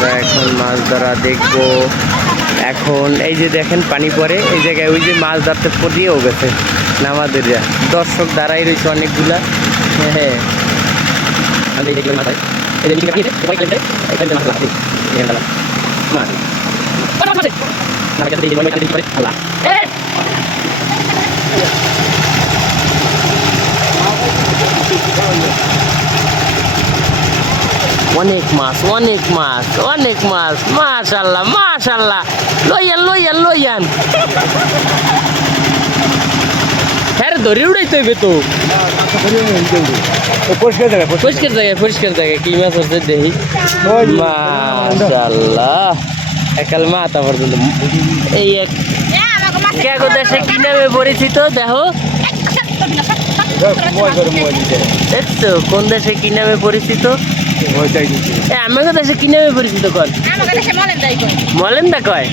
আমরা এখন মাছ ধরা দেখবো। এখন এই যে দেখেন পানি পড়ে এই জায়গায়, ওই যে মাছ ধরতে পড়িয়েও গেছে আমাদের দর্শক দাঁড়াই রয়েছে অনেকগুলা। হ্যাঁ অনেক মাছ অনেক মাছ অনেক মাছ, মাশাআল্লাহ মাশাআল্লাহ। লইয়ান লইয়ান লইয়ান, হ্যাঁ ধরে উড়াইতে হইবে তো। পরিষ্কার জায়গায় কি মাছ হচ্ছে দেখি। মাশাআল্লাহ একাল মাথা পর্যন্ত। এই এক কেগো দেশে কি নামে পরিচিত দেখো, দেখছো কোন দেশে কি নামে পরিচিত? আমাদের দেশে কি নামে পরিচিত কর? মলেন্দা কয়।